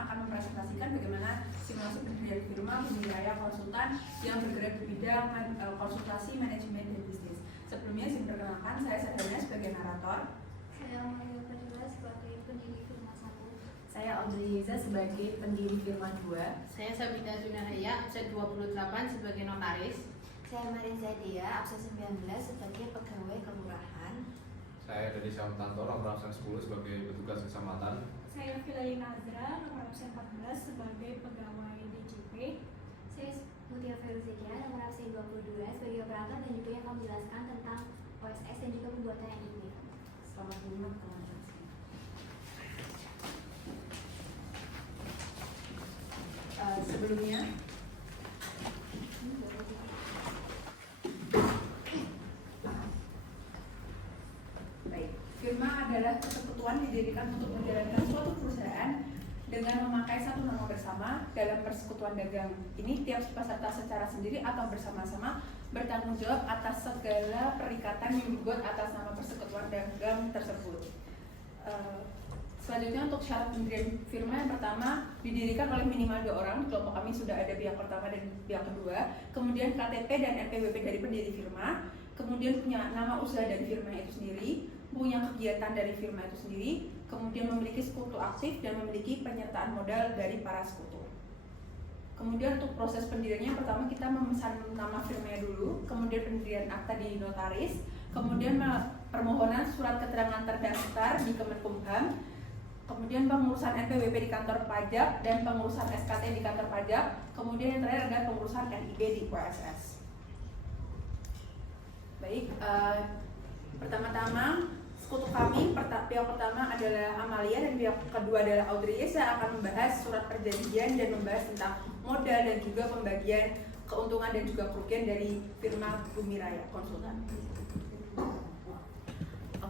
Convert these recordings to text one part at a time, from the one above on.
pertama akan mempresentasikan bagaimana simulasi pendirian firma Bumiraya Konsultan yang bergerak di bidang konsultasi, manajemen, dan bisnis. Sebelumnya saya perkenalkan, saya Sadana sebagai narator. Saya Maria Fadila sebagai pendiri firma 1. Saya Audriza sebagai pendiri firma 2. Saya Sabita Junahaya, absen 28 sebagai notaris. Saya Mariza Dia, absen 19 sebagai pegawai kelurahan. Saya Dedi Syamtanto, nomor absen 10 sebagai petugas kecamatan. Saya Filaina Azra, nomor absen 14 sebagai pegawai DJP. Saya Mutia Feruzikia, nomor absen 22 sebagai operator dan juga yang akan menjelaskan tentang OSS dan juga pembuatan NIP. Selamat menyimak teman-teman. Sebelumnya, baik, firma adalah persekutuan didirikan untuk menjalankan suatu perusahaan dengan memakai satu nama bersama. Dalam persekutuan dagang ini, tiap peserta secara sendiri atau bersama-sama bertanggung jawab atas segala perikatan yang dibuat atas nama persekutuan dagang tersebut. Selanjutnya untuk syarat pendirian firma yang pertama didirikan oleh minimal 2 orang. Di kelompok kami sudah ada pihak pertama dan pihak kedua. Kemudian KTP dan NPWP dari pendiri firma. Kemudian punya nama usaha dari firma itu sendiri, punya kegiatan dari firma itu sendiri, kemudian memiliki sekutu aktif dan memiliki penyertaan modal dari para sekutu. Kemudian untuk proses pendiriannya, pertama kita memesan nama firmanya dulu, kemudian pendirian akta di notaris, kemudian permohonan surat keterangan terdaftar di Kemenkumham, kemudian pengurusan NPWP di kantor pajak dan pengurusan SKT di kantor pajak, kemudian yang terakhir adalah pengurusan NIB di OSS. Baik, pertama-tama sekutu kami, pihak pertama adalah Amalia dan pihak kedua adalah Audrey. Saya akan membahas surat perjanjian dan membahas tentang modal dan juga pembagian keuntungan dan juga kerugian dari firma Bumiraya Konsultan.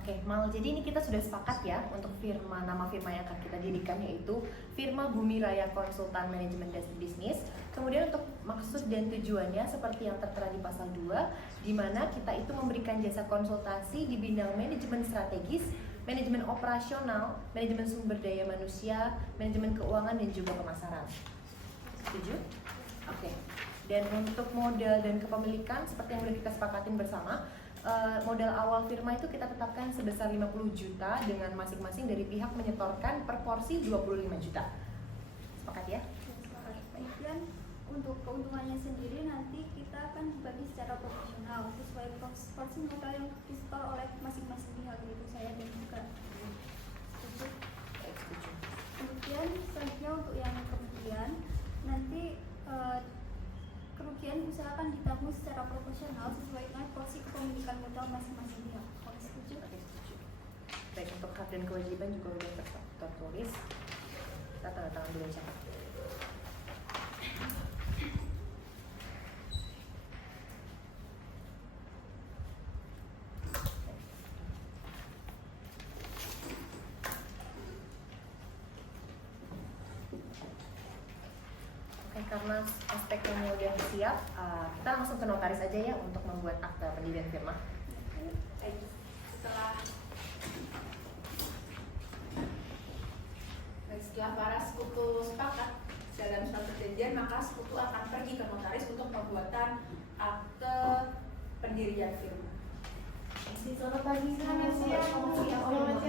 Oke, jadi ini kita sudah sepakat ya untuk nama firma yang akan kita dirikan yaitu firma Bumiraya Konsultan Manajemen dan Bisnis. Kemudian untuk maksud dan tujuannya seperti yang tertera di pasal 2, di mana kita itu memberikan jasa konsultasi di bidang manajemen strategis, manajemen operasional, manajemen sumber daya manusia, manajemen keuangan dan juga pemasaran. Setuju? Oke. Dan untuk modal dan kepemilikan seperti yang sudah kita sepakatin bersama, modal awal firma itu kita tetapkan sebesar 50 juta dengan masing-masing dari pihak menyetorkan per porsi 25 juta. Sepakat ya? Kemudian untuk keuntungannya sendiri nanti kita akan dibagi secara proporsional sesuai porsi modal yang disetor oleh masing-masing pihak, yaitu saya dan juga. Setuju? Kemudian selanjutnya untuk yang kemudian nanti kerugian usahakan ditanggung secara proporsional sesuai dengan porsi kepemilikan modal masing-masing pihak. Oke, setuju? Oke, setuju. Baik, untuk hak dan kewajiban juga sudah tertulis. Kita tanda tangan dulu ya. Karena aspeknya udah siap, kita langsung ke notaris aja ya untuk membuat akta pendirian firma. Setelah para sekutu sepakat dalam surat perjanjian, maka sekutu akan pergi ke notaris untuk pembuatan akte pendirian firma. Selamat pagi, selamat siang.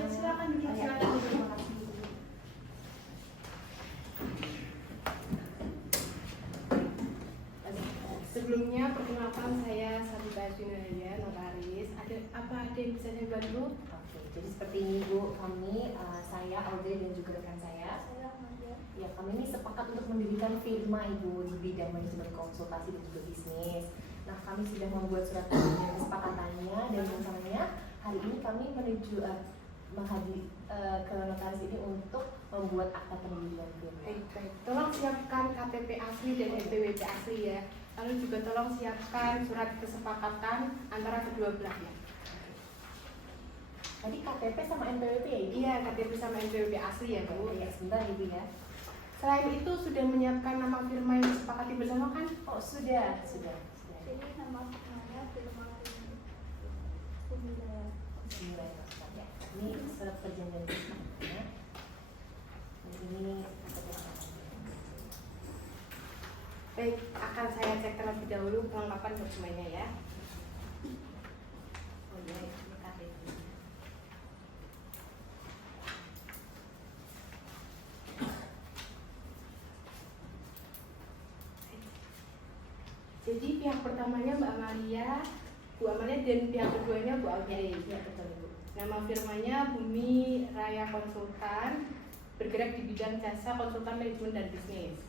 Silakan duduk. Sebelumnya perkenalkan saya Sabita Junahaya, notaris. Ada yang bisa saya bantu? Oke, jadi seperti ini Bu, saya Audrey dan juga rekan saya. Saya Amalia. Ya, kami ini sepakat untuk mendirikan firma Ibu di bidang manajemen konsultasi dan juga bisnis. Nah, kami sudah membuat surat perjanjian kesepakatannya dan rencananya hari ini kami menuju ke notaris ini untuk membuat akta pendirian firma. Baik. Tolong siapkan KTP asli dan NPWP asli ya. Lalu juga tolong siapkan surat kesepakatan antara kedua belah ya. Tadi KTP sama NPWP ya Ibu? Iya, KTP sama NPWP asli ya Bu. Ya, sebentar Ibu ya. Selain itu sudah menyiapkan nama firma yang disepakati bersama kan? Oh, sudah. Jadi nama firmanya firma Bumiraya. Ini surat perjanjian kesepakatannya. Ini KTP. akan saya cek terlebih dahulu kelengkapan dokumennya ya. Oh iya, ini KTP. Jadi pihak pertamanya Mbak Amalia, Bu Amalia, dan pihak keduanya Bu Audrey. Ya, betul Ibu. Nama firmanya Bumi Raya Konsultan, bergerak di bidang jasa konsultan manajemen dan bisnis.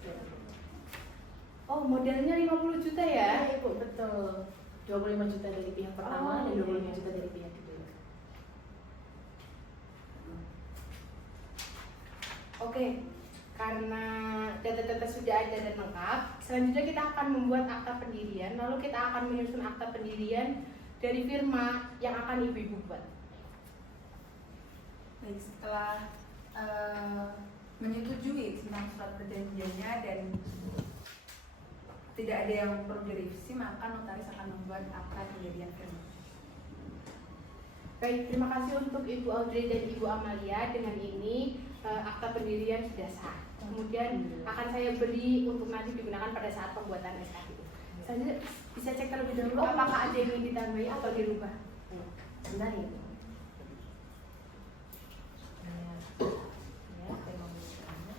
Oh, modalnya 50 juta ya? Ya, Ibu, betul. 25 juta dari pihak pertama dan 25 juta dari pihak kedua. Oke, karena data-data sudah ada dan lengkap, selanjutnya kita akan membuat akta pendirian, lalu kita akan menyusun akta pendirian dari firma yang akan ibu-ibu buat. Baik, setelah menyetujui tentang surat perjanjiannya dan tidak ada yang perlu direvisi, maka notaris akan membuat akta pendirian firma. Baik, terima kasih untuk Ibu Audrey dan Ibu Amalia. Dengan ini akta pendirian sudah sah. Kemudian akan saya beri untuk nanti digunakan pada saat pembuatan SKDU. Selanjutnya bisa cek terlebih dahulu apakah ada yang ingin ditambahi atau dirubah. Sebentar ya, Bu. Ya, tema mudahnya.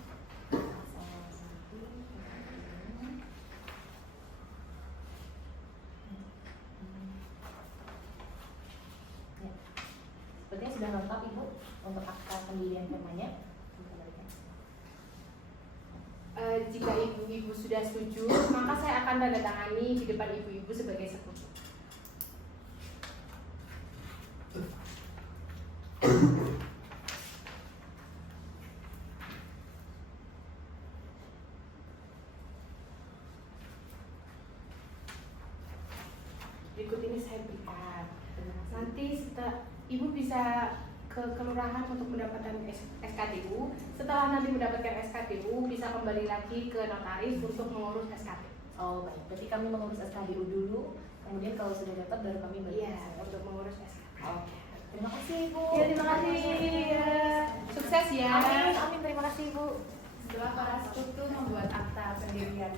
Pasal 1. Ya. Sepertinya sudah lengkap Ibu untuk akta pendirian firmanya. Jika ibu-ibu sudah setuju, maka saya akan tanda tangani di depan ibu-ibu sebagai sekutu. Berikut ini saya berikan. Nanti setelah ibu bisa ke kelurahan untuk mendapatkan SKDU. Setelah nanti mendapatkan SKDU, bisa kembali lagi ke notaris untuk mengurus SKDU. Oh baik, berarti kami mengurus SKDU dulu, kemudian kalau sudah dapat baru kami balik. Iya, untuk mengurus SKDU. Oke. Terima kasih Ibu. Ya, terima kasih. Sukses ya. Amin, amin, terima kasih Ibu. Setelah para sekutu membuat akta pendirian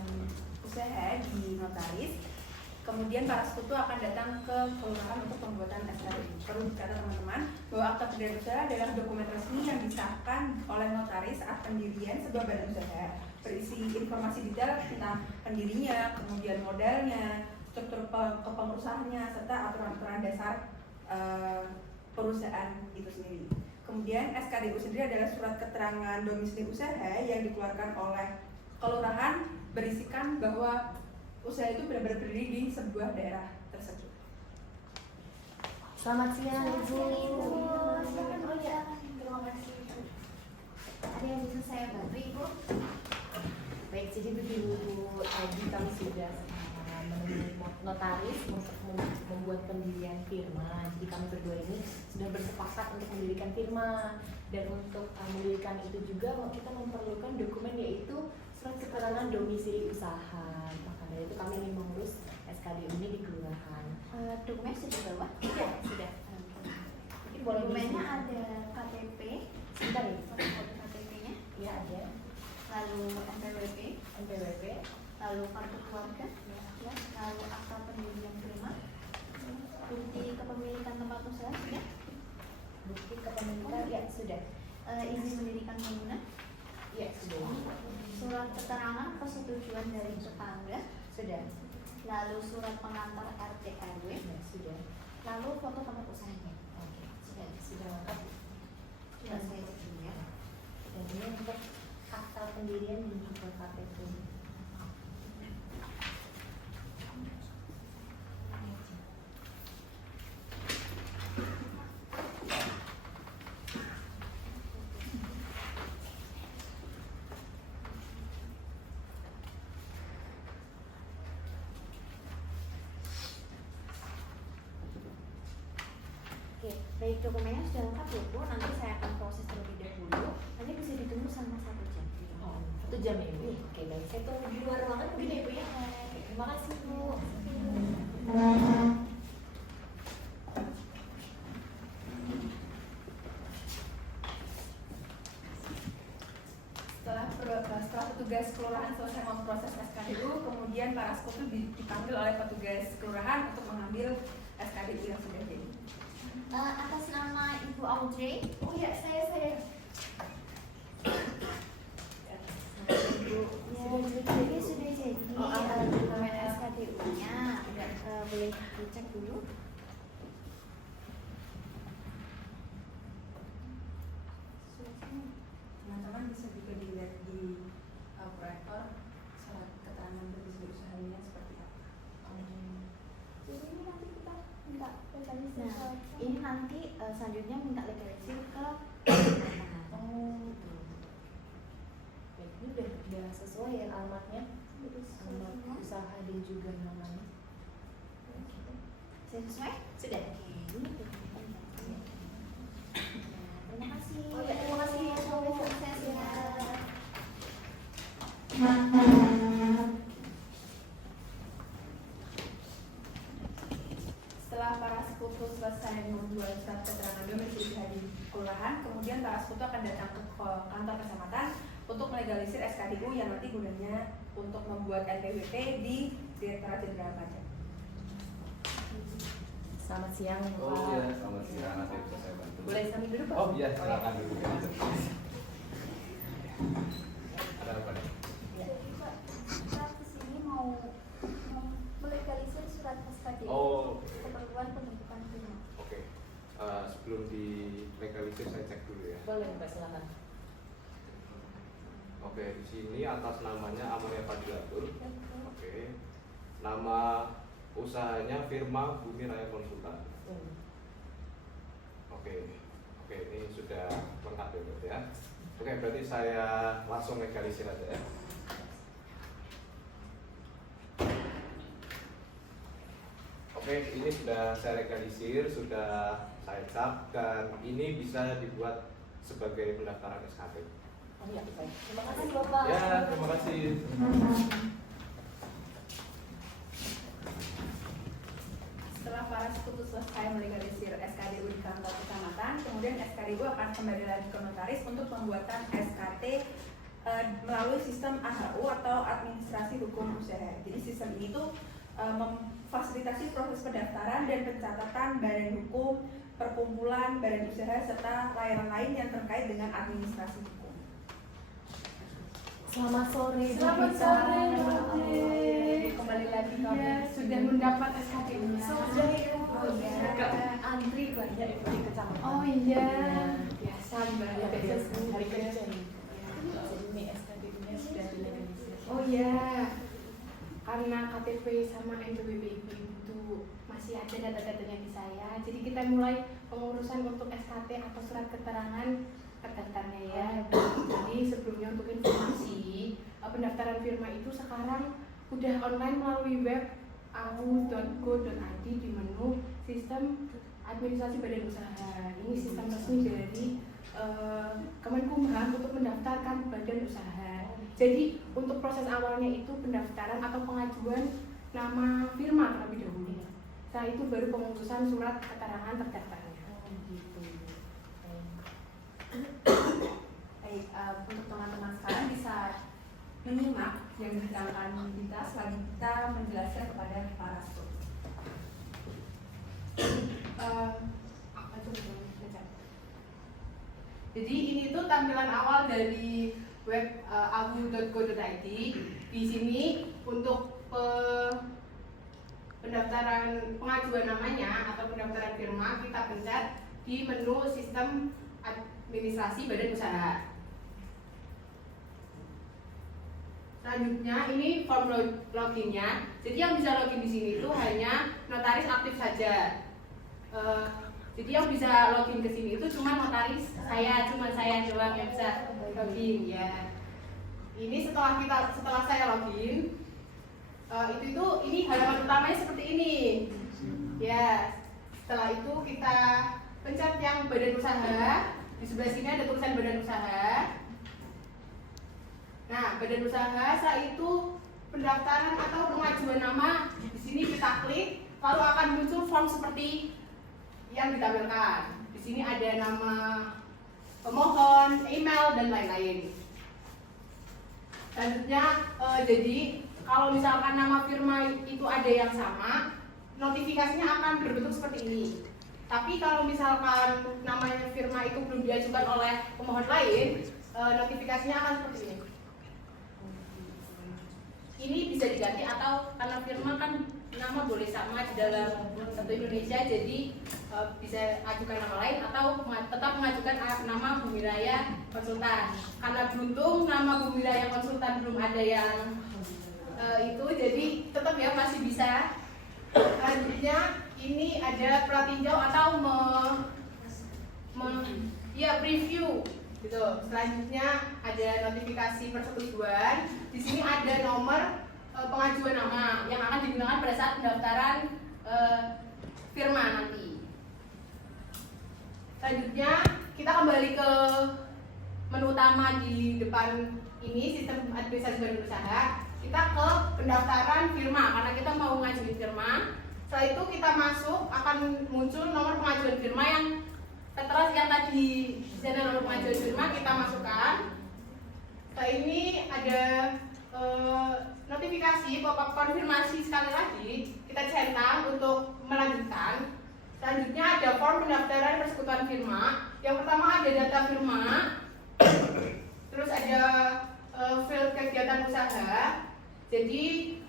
usaha di notaris, kemudian para sekutu akan datang ke kelurahan untuk pembuatan SKDU. Perlu dicatat teman-teman bahwa akta pendirian usaha adalah dokumen resmi yang disahkan oleh notaris saat pendirian sebuah badan usaha, berisi informasi detail tentang pendirinya, kemudian modalnya, struktur kepengurusahannya, serta aturan-aturan dasar perusahaan itu sendiri. Kemudian SKDU sendiri adalah surat keterangan domisili usaha yang dikeluarkan oleh kelurahan berisikan bahwa usaha itu benar-benar berdiri di sebuah daerah tersebut. Selamat siang Ibu. Silakan Bu. Terima kasih. Ada yang bisa saya bantu Ibu? Baik, jadi begini Bu, tadi kami sudah menemui notaris untuk membuat pendirian firma. Jadi kami berdua ini sudah bersepakat untuk mendirikan firma, dan untuk mendirikan itu juga kita memerlukan dokumen yaitu surat keterangan domisili usaha. Maka dari itu kami ingin mengurus SKDU ini di kelurahan. Dokumen sudah bawa? Iya, sudah. Mungkin boleh Dokumennya diisi. ada KTP, Sebentar ya. foto KTP-nya, Iya ada. lalu NPWP, NPWP. lalu kartu keluarga, ya, lalu akta pendirian firma, bukti kepemilikan tempat usaha, ya, Bukti kepemilikan ya sudah. izin mendirikan bangunan, Ya sudah. surat keterangan persetujuan dari tetangga, Sudah. lalu surat pengantar RT RW, Ya sudah. lalu foto tempat usahanya. Oke, sudah lengkap. Ya, saya cek dulu ya. Dan ini untuk akta pendirian dan juga KTP. Oke, baik, dokumennya sudah lengkap ya Bu. Nanti saya akan proses terlebih dahulu. Nanti bisa ditunggu selama 1 jam. Oh, 1 jam ya Bu. Oke, baik. Saya tunggu di luar ruangan mungkin ya Bu ya. Oke, terima kasih Bu. Setelah petugas kelurahan selesai memproses SKDU, kemudian para sekutu dipanggil oleh petugas kelurahan untuk mengambil SKDU yang sudah jadi. Atas nama Ibu Audrey. Oh ya, saya. Jadi sudah jadi dokumen alhamdulillah. SKDU-nya. Boleh dicek dulu. Teman-teman bisa juga dilihat di proyektor surat keterangan berdiri usahanya seperti apa. Jadi ini nanti kita minta legalisir. Nah, ini nanti selanjutnya minta legalisir ke Oh, gitu. Ini udah sesuai ya alamatnya, alamat usaha dan juga namanya. sesuai? Sudah. Terima kasih. Oh ya, terima kasih. Semoga sukses ya. Setelah para sekutu selesai membuat surat keterangan domisili di kelurahan, kemudian para sekutu akan datang ke kantor kecamatan untuk melegalisir SKDU yang nanti gunanya untuk membuat NPWP di Direktorat Jenderal Pajak. Selamat siang, Pak. Oh iya, selamat siang. Nanti bisa saya bantu. Boleh sambil duduk, Pak? Oh iya, silakan duduk. Ada apa nih? Jadi Pak, kita kesini mau melegalisir surat SKDU Oh, untuk keperluan pembentukan firma. Oke. Sebelum dilegalisir saya cek dulu ya. Boleh, Pak, silakan. Oke, di sini atas namanya Amalia Fadilatul. Dan Oke. Nama usahanya firma Bumi Raya Konsultan. Oke. Oke, ini sudah lengkap ya berarti ya. Oke, berarti saya langsung legalisir aja ya. Oke, ini sudah saya legalisir, sudah saya cap, dan ini bisa dibuat sebagai pendaftaran SKT. Oh iya, baik. Terima kasih, Bapak. Ya, terima kasih. Setelah para sekutu selesai melegalisir SKDU di kantor kecamatan, kemudian SKDU akan kembali lagi ke notaris untuk pembuatan SKT melalui sistem AHU atau Administrasi Hukum Usaha. Jadi sistem ini tuh memfasilitasi proses pendaftaran dan pencatatan badan hukum, perkumpulan, badan usaha, serta layanan lain yang terkait dengan administrasi hukum. Selamat sore, Bu Selamat Rita. sore, Bu Rita. Kembali lagi kami. Ya, sudah mendapat SKDU-nya. Sudah, Ibu. Ya. Antri banyak Ibu di kecamatan. Oh iya, biasa Mbak. Ya, biasa. Hari kerja nih. Ya. Jadi ini SKDU-nya sudah dilegalisir. Oh iya, karena KTP sama NPWP itu masih ada data-datanya di saya, jadi kita mulai pengurusan untuk SKT atau surat keterangan terdaftarnya ya. Jadi sebelumnya untuk informasi, pendaftaran firma itu sekarang udah online melalui web ahu.go.id di menu sistem administrasi badan usaha. Ini sistem resmi dari Kemenkumham untuk mendaftarkan badan usaha. Jadi untuk proses awalnya itu pendaftaran atau pengajuan nama firma terlebih dahulu. Setelah itu baru pengurusan surat keterangan terdaftarnya. Oh, gitu. Baik, untuk teman-teman sekarang bisa menyimak yang diterangkan kita selagi kita menjelaskan kepada para sekutu. Apa tuh? Jadi ini tuh tampilan awal dari web ahu.go.id. Di sini untuk pendaftaran pengajuan namanya atau pendaftaran firma kita pencet di menu sistem administrasi badan usaha. Selanjutnya ini form loginnya. Jadi yang bisa login di sini itu hanya notaris aktif saja. Jadi yang bisa login ke sini itu cuma notaris saya doang yang bisa login ya. Ini setelah saya login, ini halaman utamanya seperti ini. Ya, setelah itu kita pencet yang badan usaha. Di sebelah sini ada tulisan badan usaha. Nah, badan usaha setelah itu pendaftaran atau pengajuan nama. Di sini kita klik, lalu akan muncul form seperti yang ditampilkan. Di sini ada nama pemohon, email, dan lain-lain. Selanjutnya, jadi kalau misalkan nama firma itu ada yang sama, notifikasinya akan berbentuk seperti ini. Tapi kalau misalkan namanya firma itu belum diajukan oleh pemohon lain, notifikasinya akan seperti ini. Ini bisa diganti atau karena firma kan nama boleh sama di dalam satu Indonesia, jadi bisa ajukan nama lain atau tetap mengajukan nama Bumi Raya Konsultan. Karena beruntung nama Bumi Raya Konsultan belum ada yang itu, jadi tetap ya masih bisa. Selanjutnya ini ada pratinjau atau preview gitu. Selanjutnya ada notifikasi persetujuan. Di sini ada nomor pengajuan nama yang akan digunakan pada saat pendaftaran firma nanti. Selanjutnya kita kembali ke menu utama di depan ini, sistem administrasi badan usaha. Kita ke pendaftaran firma karena kita mau ngajuin firma. Setelah itu kita masuk, akan muncul nomor pengajuan firma yang tertera yang tadi di sana, nomor pengajuan firma kita masukkan. Setelah ini ada notifikasi pop-up konfirmasi, sekali lagi kita centang untuk melanjutkan. Selanjutnya ada form pendaftaran persekutuan firma. Yang pertama ada data firma, terus ada field kegiatan usaha. Jadi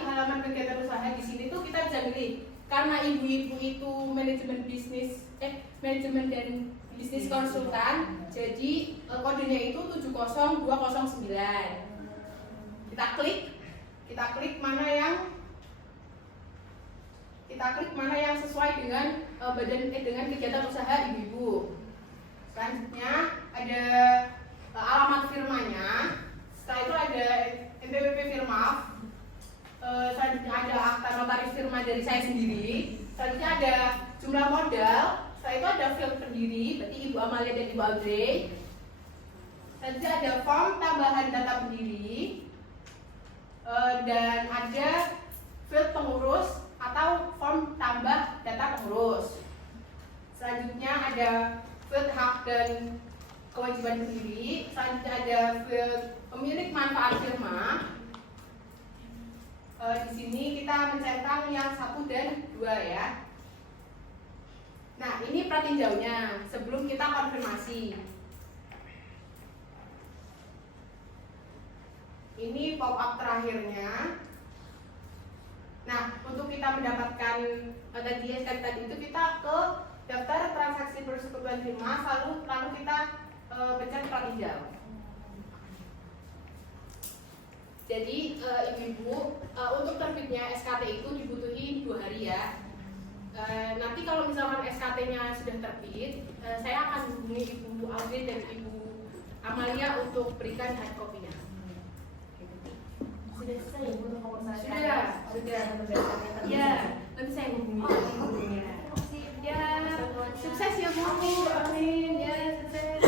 halaman kegiatan usaha di sini tuh kita bisa pilih. Karena ibu-ibu itu manajemen dan bisnis konsultan, jadi kodenya itu 70209. Kita klik mana yang sesuai dengan dengan kegiatan usaha ibu-ibu. Selanjutnya ada alamat firmanya. Setelah itu ada NPWP firma. Selanjutnya ada akta notaris firma dari saya sendiri. Selanjutnya ada jumlah modal. Setelah itu ada field pendiri, berarti Ibu Amalia dan Ibu Audrey. Selanjutnya ada form tambahan data pendiri. Dan ada field pengurus atau form tambah data pengurus. Selanjutnya ada field hak dan kewajiban pendiri. Selanjutnya ada field pemilik manfaat firma. Di sini kita mencentang yang 1 dan 2 ya. Nah, ini pratinjaunya sebelum kita konfirmasi. Ini pop-up terakhirnya. Nah, untuk kita mendapatkan tadi itu kita ke daftar transaksi persekutuan firma, lalu kita pencet pratinjau. Jadi ibu-ibu, untuk terbitnya SKT itu dibutuhin 2 hari ya. Nanti kalau misalkan SKT-nya sudah terbit, saya akan hubungi Ibu Audrey dan Ibu Amalia untuk berikan hard copy-nya. Sudah selesai ya untuk pengurus Sudah. Ya, nanti saya hubungi. Ya, sukses ya Bu. Amin. Ya, sukses.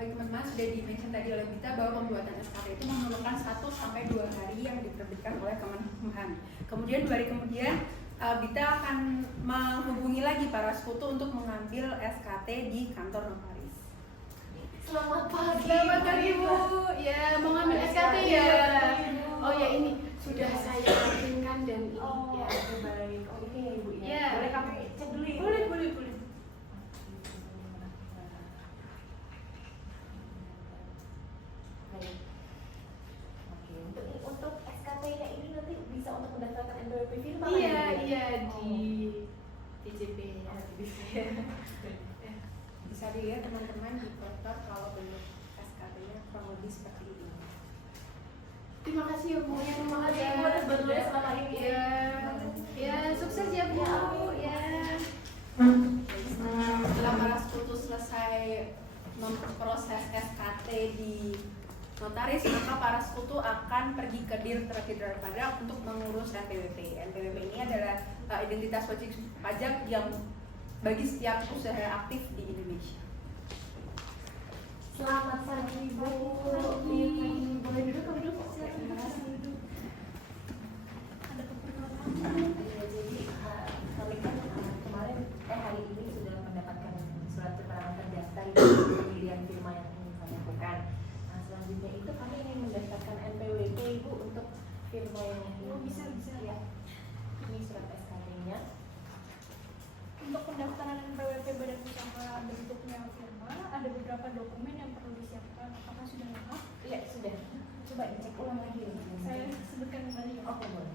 Baik teman-teman, sudah di-mention tadi oleh Bita bahwa pembuatan SKT itu memerlukan 1 sampai 2 hari yang diterbitkan oleh Kemenkumham. Kemudian 2 hari kemudian Bita akan menghubungi lagi para sekutu untuk mengambil SKT di kantor notaris. Selamat pagi. Selamat pagi Bu. Ya, mau ngambil SKT ya. Oh ya, ini sudah saya kirimkan dan ini ya. Baik. Oh ini ya Ibu ya. Ya. Boleh kami cek dulu ya? Boleh. Baik. Oke, untuk SKT-nya ini nanti bisa untuk mendaftarkan NPWP firma kan, Iya, Ibu ya? di TJP ya. Bisa dilihat teman-teman di portal kalau bentuk SKT-nya kurang lebih seperti ini. Terima kasih ya Bu. Terima kasih Bu atas bantuannya selama ini. Ya, sukses ya Bu. Ya. Setelah para sekutu selesai memproses SKT di notaris, maka para sekutu akan pergi ke Direktorat Pajak untuk mengurus NPWP. NPWP ini adalah identitas wajib pajak yang bagi setiap usaha aktif di Indonesia. Selamat pagi Bu. Boleh duduk, kami duduk. Terima kasih. Ada keperluan. Ya, jadi kami kan kemarin hari ini sudah mendapatkan surat keterangan terdaftar di pemilihan firma yang ingin kami lakukan. bentuknya firma, ada beberapa dokumen yang perlu disiapkan. Apakah sudah lengkap? Iya, sudah. Coba dicek ulang lagi. Saya sebutkan kembali ya. Oke, boleh.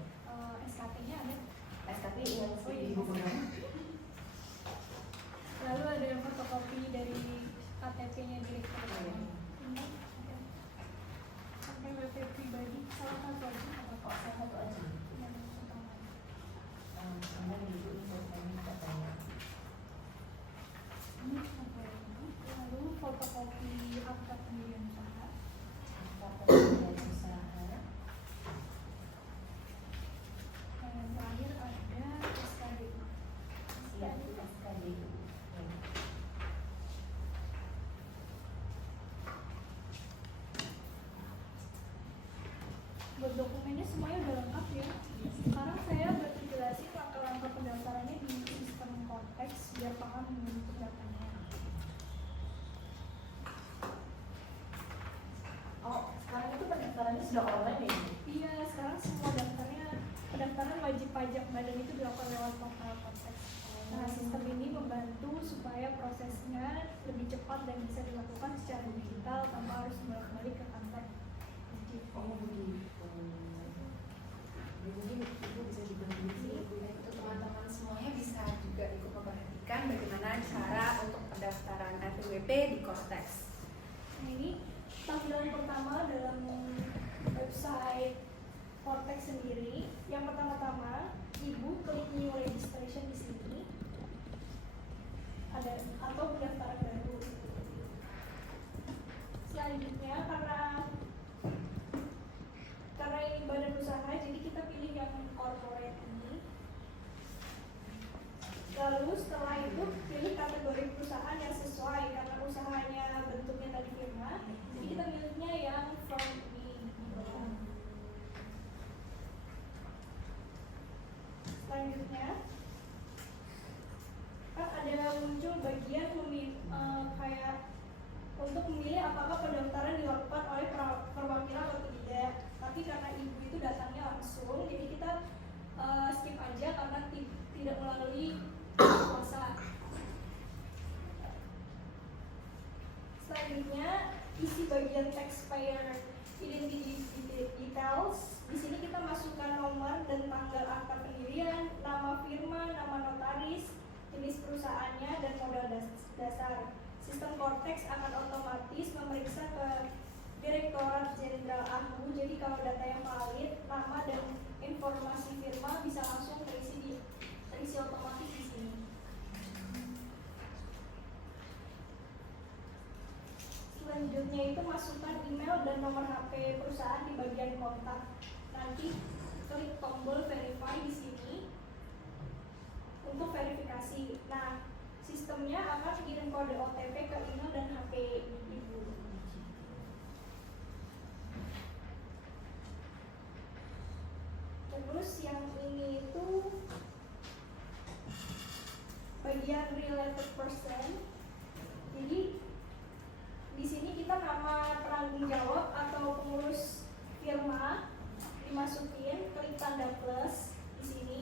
SKP-nya ada. SKP yang Oh, iya. Ibu gunakan. Lalu ada fotokopi dari KTP-nya direktur. Oh, iya. Ini ada. Sampai WP pribadi, salah satu aja nggak apa-apa. Oh, salah satu aja. Yang utama. Sebentar Ibu, ini saya minta tanya. Ini apa ini? Lalu fotokopi akta pendirian usaha. Apa pendirian usaha? Dan yang terakhir ada SKD. Iya, SKD. Buat dokumennya semuanya udah lengkap ya. Sekarang saya berjelasin langkah-langkah pendaftarannya di sistem konteks biar paham membentuk datanya. Oh, sekarang itu pendaftarannya sudah online ya? Ibu? Iya, sekarang semua pendaftaran wajib pajak badan itu dilakukan lewat portal konteks. Nah, sistem ini membantu supaya prosesnya lebih cepat dan bisa dilakukan secara digital tanpa harus bolak-balik ke kantor. Oh, begitu. Mungkin Ibu bisa dibantu sih. Untuk teman-teman semuanya bisa juga ikut memperhatikan bagaimana cara untuk pendaftaran FWP di Cortex. Nah, ini tampilan pertama dalam website Cortex sendiri. Yang pertama-tama, Ibu klik new registration di sini. Ada atau pendaftaran baru. Selanjutnya karena ini badan usaha, jadi kita pilih yang corporate ini. Lalu setelah itu pilih kategori perusahaan yang sesuai karena usahanya bentuknya tadi firma. Jadi kita pilihnya yang from ini. Selanjutnya kan ada muncul bagian kayak untuk memilih apakah pendaftaran dilakukan oleh perwakilan atau tidak. Tapi karena ibu itu datangnya langsung, jadi kita skip aja karena tidak melalui kuasa. Selanjutnya isi bagian taxpayer identity details. Di sini kita masukkan nomor dan tanggal akta pendirian, nama firma, nama notaris, jenis perusahaannya, dan modal dasar. Sistem Cortex akan otomatis memeriksa ke Direktorat Jenderal AHU. Jadi kalau data yang valid, nama dan informasi firma bisa langsung terisi otomatis di sini. Selanjutnya itu masukkan email dan nomor HP perusahaan di bagian kontak. Nanti klik tombol verify di sini untuk verifikasi. Nah, sistemnya akan kirim kode OTP ke email dan HP ibu. Terus yang ini itu bagian related person. Jadi di sini kita nama penanggung jawab atau pengurus firma dimasukin, klik tanda plus di sini.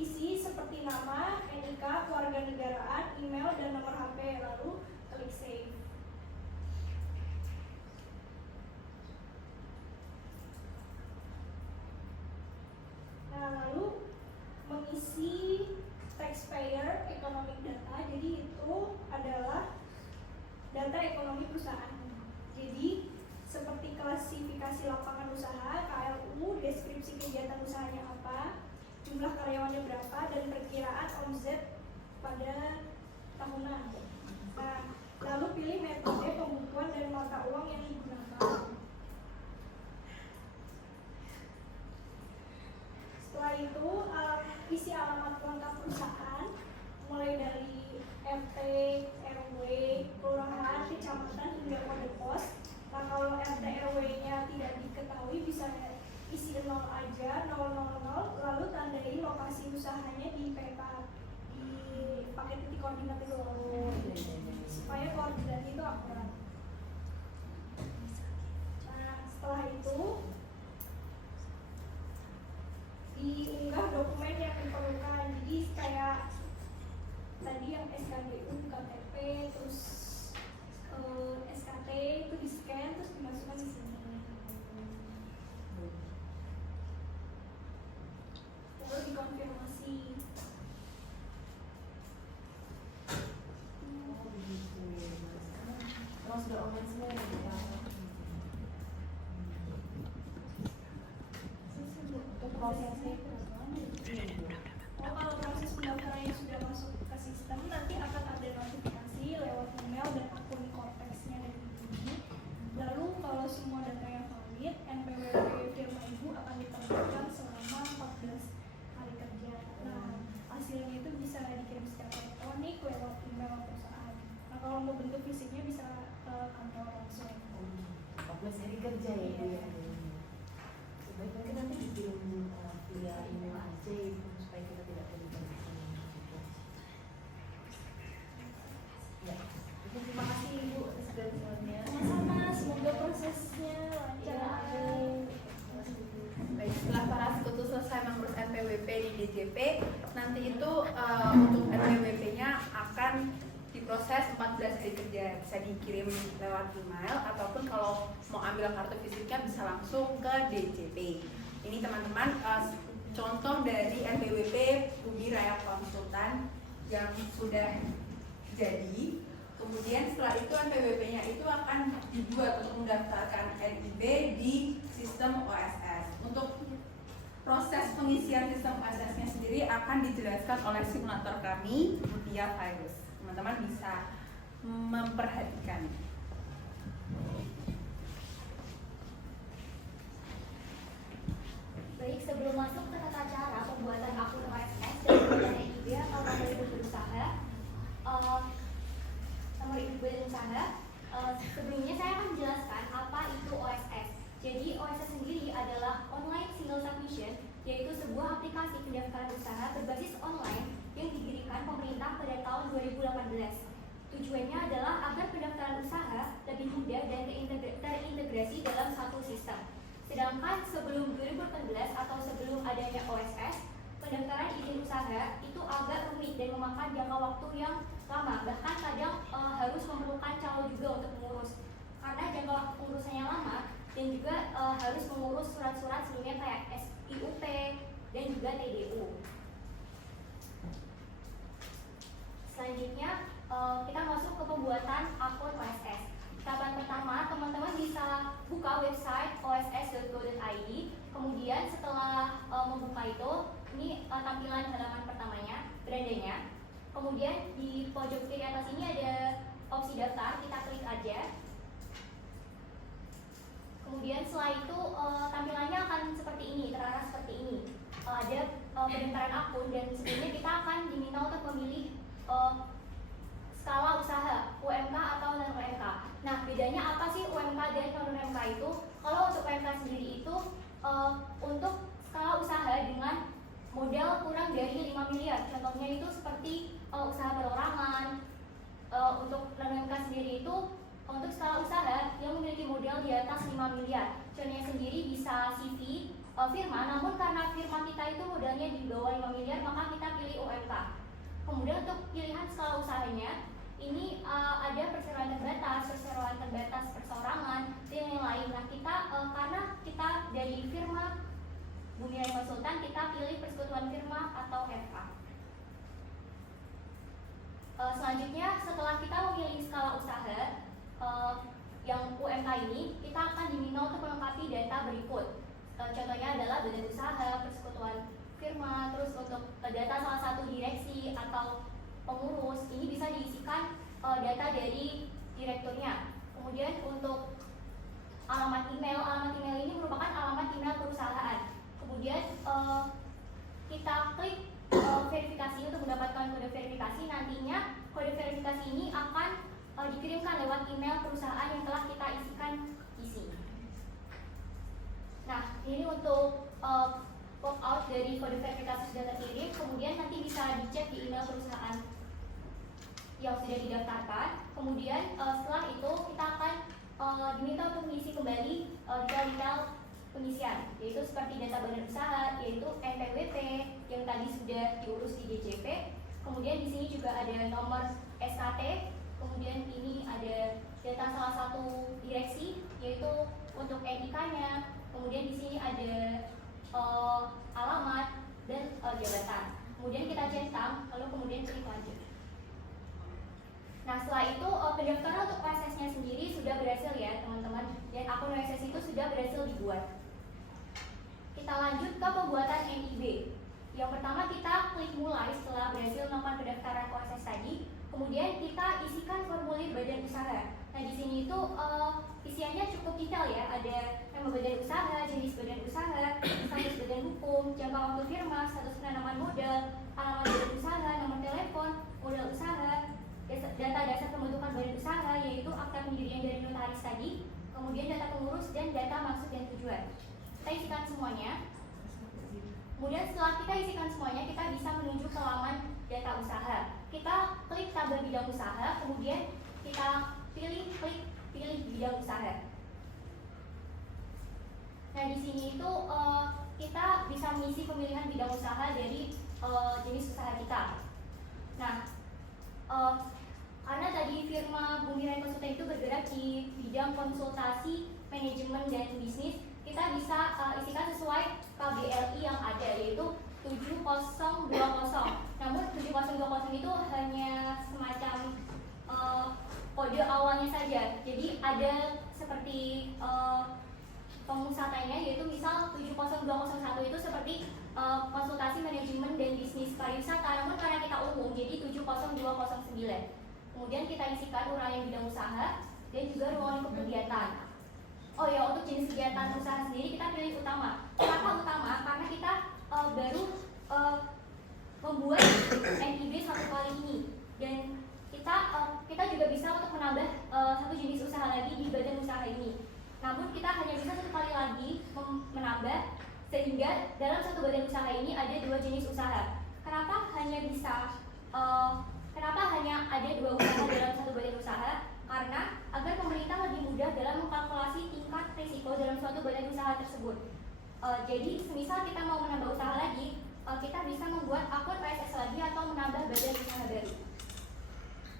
Isi seperti nama, NIK, kewarganegaraan, email, dan nomor HP, lalu klik save. Nah, lalu mengisi taxpayer economic data. Jadi itu adalah data ekonomi perusahaan. Jadi seperti klasifikasi lapangan usaha, KLU, deskripsi kegiatan usahanya apa, jumlah karyawannya berapa, dan perkiraan omset pada tahunan. Nah, lalu pilih metode pembukuan dan mata uang yang digunakan. Setelah itu isi alamat lengkap perusahaan, mulai dari RT, RW, kelurahan, kecamatan hingga kode pos. Nah, kalau RT RW-nya tidak diketahui bisa isi 0 aja, 000, lalu tandai lokasi usahanya di peta, pakai titik koordinat itu, supaya koordinat itu akurat. Nah, setelah itu diunggah dokumen yang diperlukan. Jadi kayak tadi yang SKGU, KTP, terus SKT itu di scan terus dimasukkan di sini. Lalu dikonfirmasi. Kalau sudah online semua ya. Untuk prosesnya Oh, kalau proses pendaftarannya sudah masuk ke sistem, nanti akan ada notifikasi lewat email dan akun Cortex-nya dari ini. Lalu kalau semua datanya valid, NPWP firma ibu akan diterbitkan selama 14 hari kerja. Nah, hasilnya itu bisa dikirim secara elektronik lewat email perusahaan. Nah, kalau mau bentuk fisiknya bisa ke kantor langsung. 14 hari kerja ya Bu ya. Sebaiknya mungkin nanti dikirim via email aja ya Bu, supaya kita tidak terlibat. Ya, terima kasih Ibu atas kesempatannya. Sama-sama, semoga prosesnya lancar. Baik, setelah para sekutu selesai mengurus NPWP di DJP, nanti itu untuk NPWP-nya akan diproses 14 hari kerja, bisa dikirim lewat email ataupun kalau mau ambil kartu fisiknya bisa langsung ke DJP. Ini teman-teman contoh dari NPWP Bumi Raya Konsultan yang sudah jadi. Kemudian setelah itu NPWP-nya itu akan dibuat untuk mendaftarkan NIB di sistem OSS. Untuk proses pengisian sistem OSS-nya sendiri akan dijelaskan oleh simulator kami, Mutia Virus. Teman-teman bisa memperhatikan. Baik, sebelum masuk ke tata cara pembuatan akun OSS dan pembuatan NIB atau nomor induk berusaha, sebelumnya saya akan menjelaskan apa itu OSS. Jadi OSS sendiri adalah Online Single Submission, yaitu sebuah aplikasi pendaftaran usaha berbasis online yang didirikan pemerintah pada tahun 2018. Tujuannya adalah agar pendaftaran usaha lebih mudah dan terintegrasi dalam satu sistem. Sedangkan sebelum 2018 atau sebelum adanya OSS, pendaftaran izin usaha itu agak rumit dan memakan jangka waktu yang lama. Bahkan kadang harus memerlukan calon juga untuk mengurus. Karena jangka waktu pengurusannya lama dan juga harus mengurus surat-surat sebelumnya kayak SIUP dan juga TDU. Selanjutnya kita masuk ke pembuatan akun OSS. Tahapan pertama, teman-teman bisa buka website oss.go.id. Kemudian setelah membuka itu, ini tampilan halaman pertamanya, berandanya. Kemudian di pojok kiri atas ini ada opsi daftar, kita klik aja. Kemudian setelah itu tampilannya akan seperti ini, terarah seperti ini. Ada pendaftaran akun dan sebelumnya kita akan diminta untuk memilih skala usaha, UMK atau non-UMK. Nah, bedanya apa sih UMK dan non-UMK itu? Kalau untuk UMK sendiri itu untuk skala usaha dengan modal kurang dari 5 miliar. Contohnya itu seperti usaha perorangan. Untuk non-UMK sendiri itu untuk skala usaha yang memiliki modal di atas 5 miliar. Contohnya sendiri bisa CV, firma, namun karena firma kita itu modalnya di bawah 5 miliar, maka kita pilih UMK. Kemudian untuk pilihan skala usahanya, ini ada perseroan terbatas, perseorangan, dan yang lain. Nah, kita karena kita dari firma Bumi Raya Konsultan, kita pilih persekutuan firma atau FA. Selanjutnya, setelah kita memilih skala usaha yang UMK ini, kita akan diminta untuk melengkapi data berikut. Contohnya adalah badan usaha, persekutuan firma, terus untuk data salah satu direksi atau pengurus, ini bisa diisikan data dari direkturnya. Kemudian untuk alamat email ini merupakan alamat email perusahaan. Kemudian kita klik verifikasi untuk mendapatkan kode verifikasi. Nantinya kode verifikasi ini akan dikirimkan lewat email perusahaan yang telah kita isi. Nah, ini untuk opt-out dari kode verifikasi sudah terkirim. Kemudian nanti bisa dicek di email perusahaan yang sudah didaftarkan. Kemudian setelah itu kita akan diminta untuk mengisi kembali detail pengisian, yaitu seperti data badan usaha, yaitu NPWP yang tadi sudah diurus di DJP. Kemudian di sini juga ada nomor SKT. Kemudian ini ada data salah satu direksi, yaitu untuk NIK-nya. Kemudian di sini ada alamat dan jabatan. Kemudian kita centang, lalu kemudian klik lanjut. Nah, setelah itu pendaftaran untuk OSS-nya sendiri sudah berhasil ya teman-teman, dan akun OSS itu sudah berhasil dibuat. Kita lanjut ke pembuatan NIB. Yang pertama kita klik mulai setelah berhasil melakukan pendaftaran OSS tadi. Kemudian kita isikan formulir badan usaha. Nah, di sini itu isiannya cukup detail ya. Ada nama badan usaha, jenis badan usaha, status badan hukum, jangka waktu firma, status penanaman modal, alamat badan usaha, nomor telepon, modal usaha, data dasar pembentukan badan usaha yaitu akta pendirian dari notaris tadi, kemudian data pengurus dan data maksud dan tujuan. Kita isikan semuanya. Kemudian setelah kita isikan semuanya, kita bisa menuju ke halaman data usaha. Kita klik tabel bidang usaha, kemudian kita pilih bidang usaha. Nah, di sini itu kita bisa mengisi pemilihan bidang usaha dari jenis usaha kita. Nah, karena tadi firma Bumi Raya Konsultan itu bergerak di bidang konsultasi, manajemen, dan bisnis, kita bisa isikan sesuai KBLI yang ada, yaitu 7020. Namun 7020 itu hanya semacam kode awalnya saja. Jadi ada seperti pengusahaannya, yaitu misal 70201 itu seperti konsultasi manajemen dan bisnis pariwisata. Namun karena kita umum, jadi 70209. Kemudian kita isikan uraian bidang usaha dan juga ruang lingkup kegiatan. Oh ya, untuk jenis kegiatan usaha sendiri kita pilih utama. Kenapa utama? Karena kita baru membuat NIB satu kali ini, dan kita juga bisa untuk menambah satu jenis usaha lagi di badan usaha ini. Namun kita hanya bisa satu kali lagi menambah, sehingga dalam satu badan usaha ini ada dua jenis usaha. Kenapa hanya ada dua usaha dalam satu badan usaha? Karena agar pemerintah lebih mudah dalam mengkalkulasi tingkat risiko dalam suatu badan usaha tersebut. Jadi semisal kita mau menambah usaha lagi, kita bisa membuat akun PSS lagi atau menambah badan usaha baru.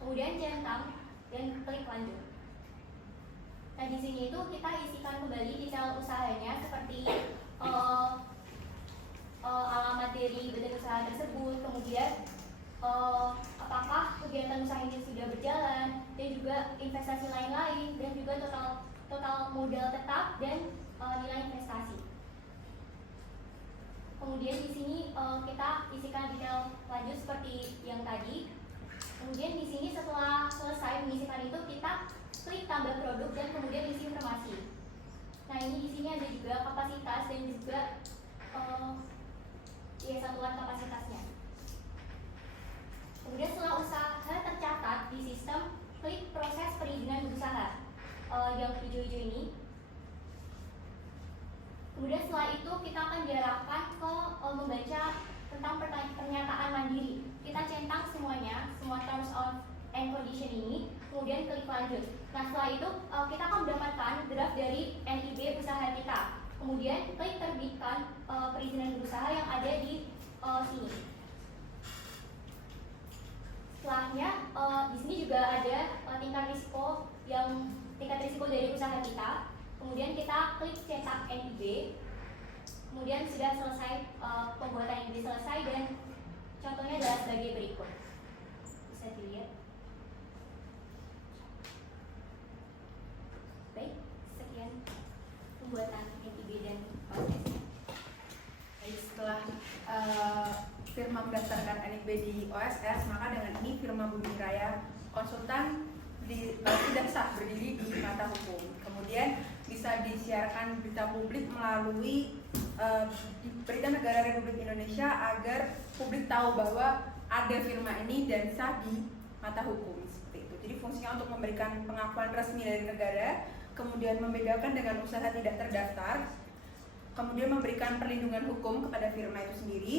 Kemudian centang dan klik lanjut. Nah, di sini itu kita isikan kembali detail usahanya seperti alamat dari badan usaha tersebut, kemudian apakah kegiatan usaha ini sudah berjalan, dan juga investasi lain-lain, dan juga total modal tetap dan nilai investasi. Kemudian di sini kita isikan detail lanjut seperti yang tadi. Kemudian di sini setelah selesai mengisikan itu, kita klik tambah produk dan kemudian isi informasi. Nah, ini di sini ada juga kapasitas dan juga satuan kapasitasnya. Kemudian setelah usaha tercatat di sistem, klik proses perizinan berusaha yang hijau-hijau ini. Kemudian setelah itu kita akan diarahkan ke membaca tentang pernyataan mandiri. Kita centang semuanya, semua terms of and condition ini, kemudian klik lanjut. Nah, setelah itu kita akan mendapatkan draft dari NIB usaha kita. Kemudian klik terbitkan perizinan berusaha yang ada di sini. Setelahnya di sini juga ada tingkat risiko dari usaha kita. Kemudian kita klik cetak NIB. Kemudian sudah selesai pembuatan NIB selesai, dan contohnya adalah sebagai berikut. Bisa dilihat. Baik, sekian pembuatan NIB dan prosesnya. Baik, setelah firma mendaftarkan NIB di OSS, maka dengan ini firma Bumi Raya Konsultan sudah sah berdiri di mata hukum. Kemudian bisa disiarkan berita publik melalui Berita Negara Republik Indonesia agar publik tahu bahwa ada firma ini dan sah di mata hukum, seperti itu. Jadi fungsinya untuk memberikan pengakuan resmi dari negara, kemudian membedakan dengan usaha tidak terdaftar, kemudian memberikan perlindungan hukum kepada firma itu sendiri,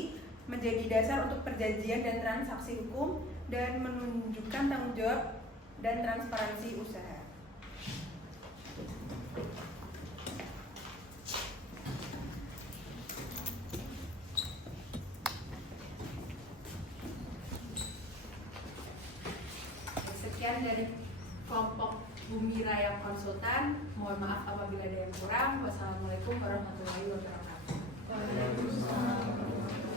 menjadi dasar untuk perjanjian dan transaksi hukum, dan menunjukkan tanggung jawab dan transparansi usaha. Sekian dari kelompok Bumi Raya Konsultan. Mohon maaf apabila ada yang kurang. Wassalamualaikum warahmatullahi wabarakatuh. Waalaikumsalam.